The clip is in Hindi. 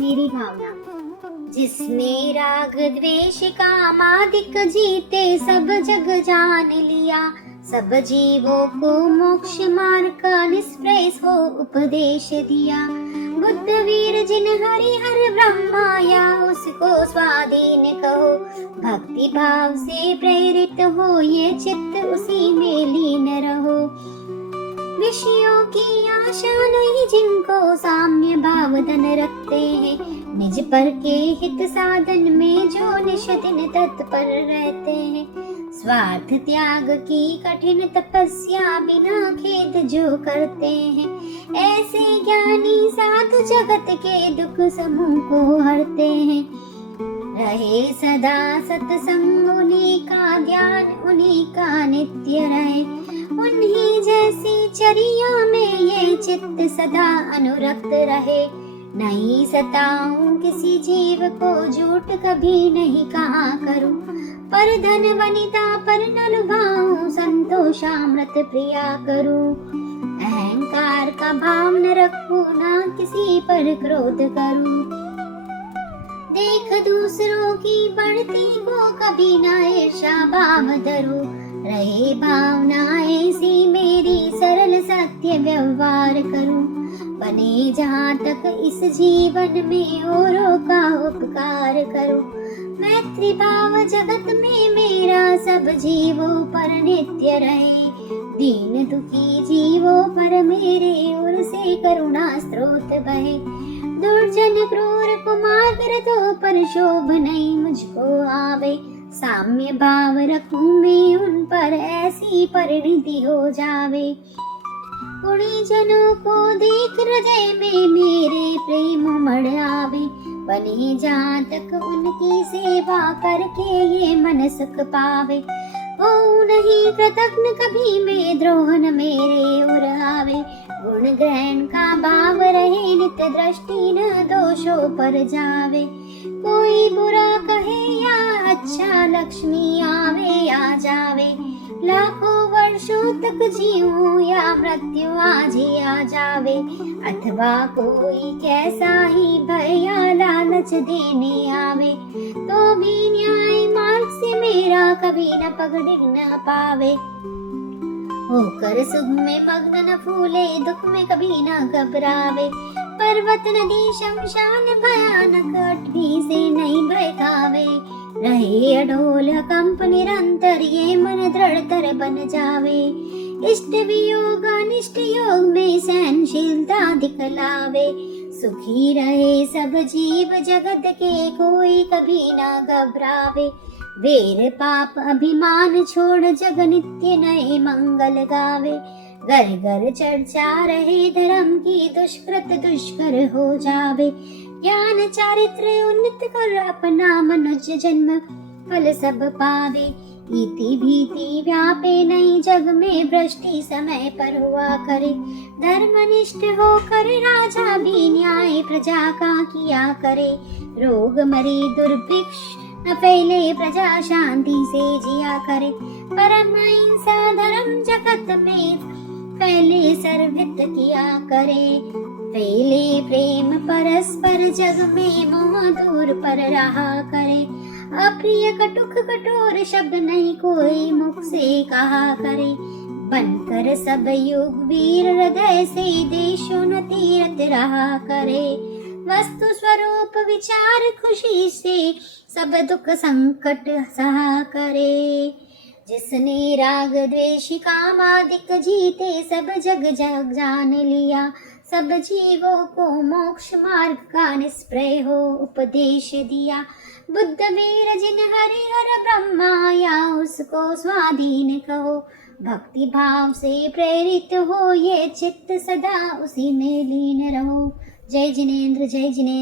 मेरी भावना। जिसने राग द्वेष कामादिक जीते सब जग जान लिया, सब जीवों को मोक्ष मार्ग का निष्प्रय हो उपदेश दिया। बुद्ध वीर जिन हरि हर ब्रह्माया, उसको स्वाधीन कहो, भक्ति भाव से प्रेरित हो ये चित्त उसी में लीन रहो। विषयों की आशा नहीं जिनको साम्य भाव धन रखते हैं, निज पर के हित साधन में जो निश दिन तत्पर रहते हैं। स्वार्थ त्याग की कठिन तपस्या बिना खेद जो करते हैं, ऐसे ज्ञानी साधु जगत के दुख समूह को हरते हैं। रहे सदा सत्संग उन्हीं का ध्यान, उन्हीं का नित्य रहे, उन्हीं जैसी चर्या में ये चित्त सदा अनुरक्त रहे। नहीं सताऊं किसी जीव को, झूठ कभी नहीं कहा करूं, पर धन वनिता पर न लुभाऊं, संतोषामृत प्रिया करूं। अहंकार का भाव न रखूं, ना किसी पर क्रोध करूं, देख दूसरों की बढ़ती को कभी न ईर्षा भाव धरूं। रहे भावना ऐसी मेरी, सरल सत्य व्यवहार करूं, बने जहाँ तक इस जीवन में औरों का उपकार करूं। मैत्री भाव जगत में मेरा सब जीवों पर नित्य रहे, दीन दुखी जीवों पर मेरे ओर से करुणा स्रोत बहे। दुर्जन क्रूर कुमार्गरतों पर शोभ नहीं मुझको आवे, साम्य भाव रखूं मैं उन पर, ऐसी परिणति हो जावे। गुणी जनों को देख हृदय में मेरे प्रेम उमड़ आवे, बने जहाँ तक उनकी सेवा करके ये मन सुख पावे। ओ नहीं कृतज्ञ कभी मैं, द्रोह न मेरे ओर आवे, गुण ग्रहण का भाव रहे, नित्य दृष्टि न दोषों पर जावे। कोई बुरा कहे या अच्छा, लक्ष्मी आवे या जावे, लाखों वर्षों तक जीऊं या मृत्यु आज ही आ जावे। अथवा कोई कैसा ही भय या लालच देने आवे, तो भी न्याय मार्ग से मेरा कभी न पगड़ न पावे। होकर सुख में मग्न न फूले, दुख में कभी न घबरावे, पर्वत नदी शमशान भयानक अटवी से नहीं भय खावे। रहे अडोल कंप निरंतर, ये मन दृढ़तर बन जावे, इष्ट वियोग अनिष्ट योग में सहनशीलता दिखलावे। सुखी रहे सब जीव जगत के, कोई कभी ना घबरावे, वेर पाप अभिमान छोड़ जग नित्य नए मंगल गावे। घर घर चर्चा रहे धर्म की, दुष्कृत दुष्कर हो जावे, ज्ञान चारित्र उन्नत कर अपना मनुष्य जन्म फल सब पावे। इति भीति व्यापे नहीं जग में, भ्रष्टि समय पर हुआ करे, धर्मनिष्ठ होकर राजा भी न्याय प्रजा का किया करे। रोग मरी दुर्भिक्ष न फैले, प्रजा शांति से जिया करे, परम अहिंसा धर्म जगत में फैले, सर्वहित किया करे। फैले प्रेम परस्पर जग में, मोह दूर पर रहा करे, अप्रिय कटुक कठोर शब्द नहीं कोई मुख से कहा करे। बनकर सब युग वीर हृदय से, देशोन्नति रत रहा करे, वस्तु स्वरूप विचार खुशी से, सब दुख संकट सहा करे। जिसने राग द्वेष कामादिक जीते सब जग जग जान लिया, सब जीवों को मोक्ष मार्ग का निष्प्रय हो उपदेश दिया। बुद्ध वीर जिन हरि हर ब्रह्माया, उसको स्वाधीन कहो, भक्ति भाव से प्रेरित हो ये चित्त सदा उसी में लीन रहो। जय जिनेंद्र जय जिनेंद्र।